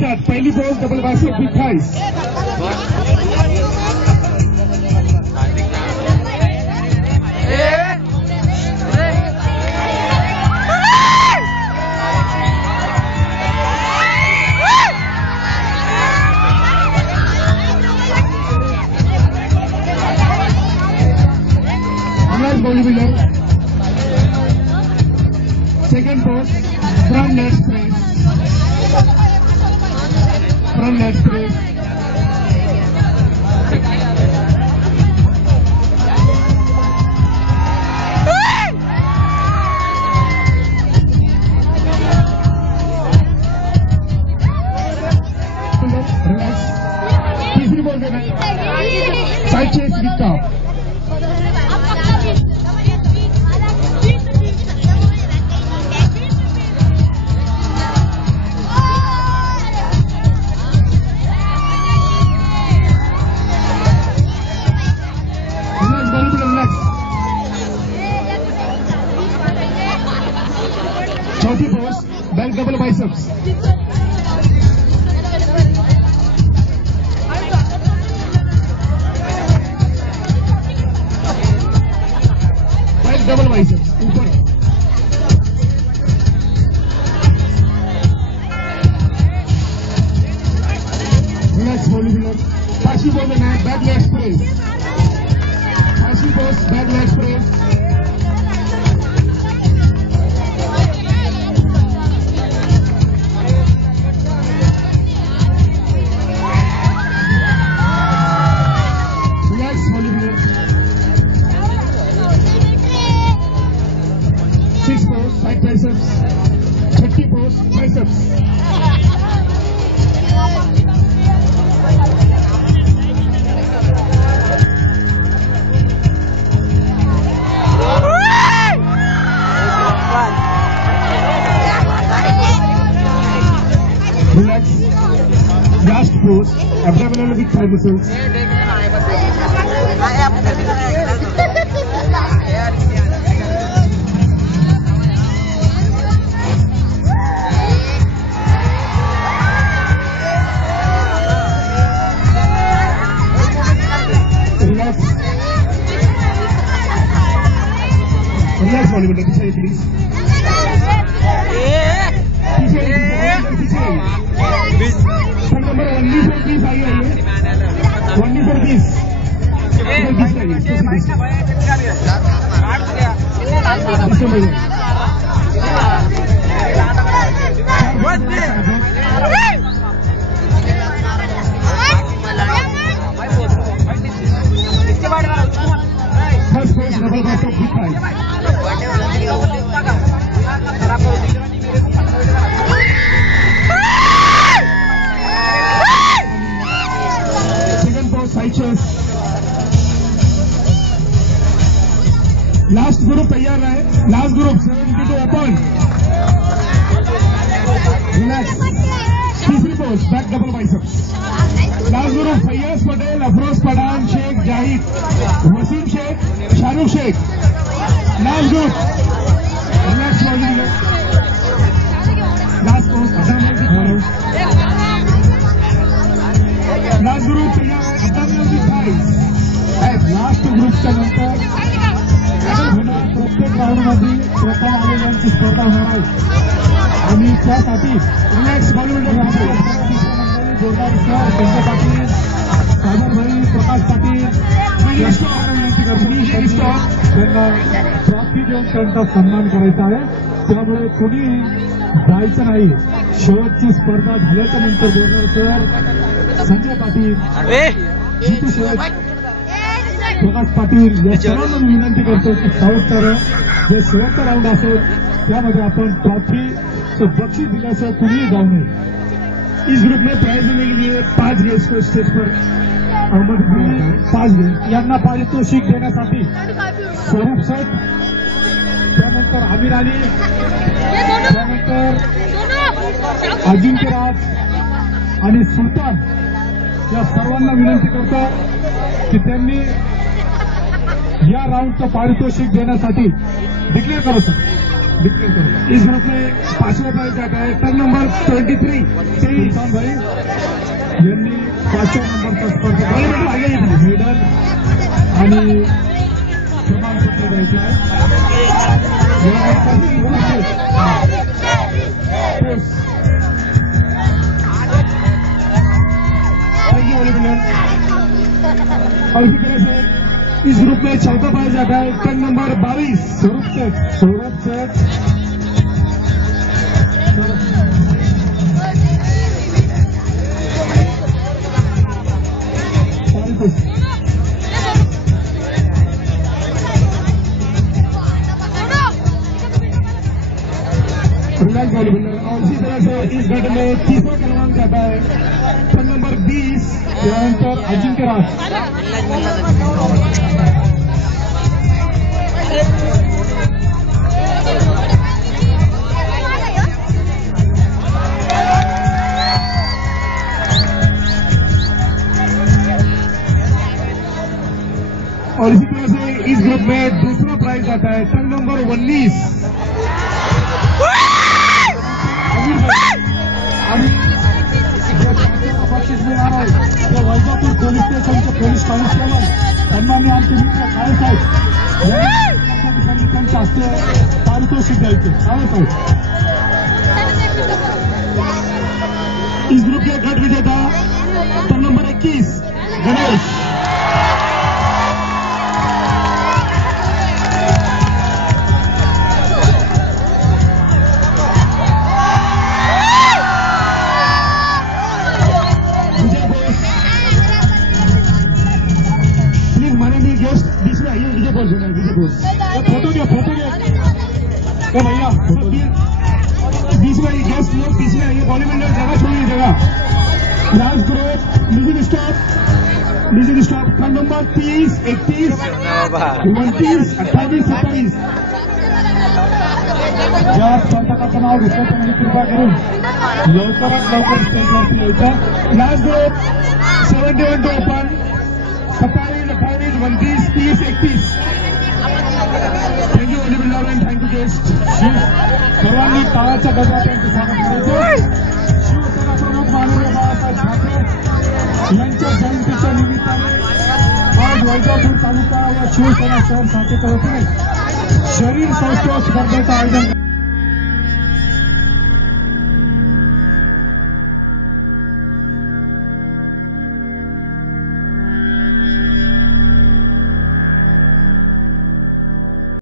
Start. पहिली post double bicep with thighs. Bodybuilder. Second pose, front leg press. Front leg press. Relax. तीसरी pose देना. Side chest with top. चौथी post back double biceps. Back double biceps ऊपर. Relax bodybuilder. पांचवी post लेना है back leg press. पांचवी post back leg press. Six post, side triceps. 30 post, triceps. Relax. Last pose, abdominal with thigh muscles. Relax bodybuilder, पीछे please. पीछे. सन number 1 for 30 आइए. 1 for 30. First pose double bicep with thighs. Second pose side chest. Last group तैयार रहे. Last group 72 open. Relax. तीसरी pose back double biceps. Last group Faiyaz Patel, Afroz Pathan, Sheikh Zahid, Wasim Sheikh, Shahrukh Sheikh. Last group. Relax bodybuilder. Last pose abdominal with thighs. Last group तैयार है abdominal with thighs. Last ग्रुपच्या नंतर प्रत्येक राऊंडमध्ये प्रथम आलेल्यांची स्पर्धा होणार आहे आणि त्यासाठी रिलॅक्स बॉलीवुड जोरदार सर संजय पाटील, सागर भाई, प्रकाश पाटील त्यांना ट्रॉफी देऊन त्यांचा सन्मान करायचा आहे. त्यामुळे कोणी जायचं नाही. शेवटची स्पर्धा झाल्याच्या नंतर जोरदार सर संजय पाटील, जितू शेख, प्रकाश पाटील या सर्वांना विनंती करतो की साऊथ करा. जे शेवटचा राऊंड असेल त्यामध्ये आपण ट्रॉफीचं बक्षीस दिल्याशिवाय कुणीही जाऊ नये. इस ग्रुप में प्राइज देने के लिए 5 गेस्ट को स्टेज पर अहमद 5 गेस्ट यांना पारितोषिक देण्यासाठी स्वरूप शेठ, त्यानंतर आमिर अली, त्यानंतर अजिंक्य राज आणि सुलतान या सर्वांना विनंती करतो की त्यांनी या राऊंडचं पारितोषिक देण्यासाठी डिक्लेअर करू शकतो. डिक्लेयर करो। इस ग्रुप में 5वां प्राइज जाता है टर्न नंबर 23 सुल्तान भाई यांनी 5व्या नंबरचा स्पर्धा मेडल आणि प्रमाणपत्र द्यायचे और इसी तरह से इस ग्रुप में 4था प्राइज जाता है टर्न नंबर 22 सौरभ सेठ रिलायंस बॉडी बिल्डर। और इसी तरह से इस गढ़ में 3वां क्रमांक जाता है टर्न नंबर 20 त्यानंतर अजिंक्य राज। और इसी तरह से इस ग्रुप में दूसरा प्राइज आता है टर्न नंबर 19 बक्षीस मिळणार आहे ते वैजापूर पोलीस स्टेशनचे पोलीस कॉन्स्टेबल सन्माननीय आमचे मित्र काळे साहेब त्यांच्या हस्ते पारितोषिक द्यायचे काळे साहेब। इस ग्रुप के गढ़ विजेता टर्न नंबर 21 गणेश। फोटो क्या भैया 20 वाली गेस्ट लोग पीछे आइए बॉडी बिल्डर जगह छोड़िए जगह। Last group music stop turn number 30 31 29 28 27 ज्या स्पर्धकाचं नाव घेतलं त्यांनी कृपा करून लवकरात लवकर स्टेजवरती यायचं। Last group 71 to open 27 28 29 30 31। Thank you body builder and thank you guest. सर्वांनी टाळाच्या गजरात त्यांचं स्वागत करायचं। शिवसेना प्रमुख माननीय बाळासाहेब ठाकरे यांच्या जयंतीच्या निमित्ताने आज वैजापूर तालुका व शिवसेना शहर शाखेच्या वतीने शरीर सौष्ठव स्पर्धेचं आयोजन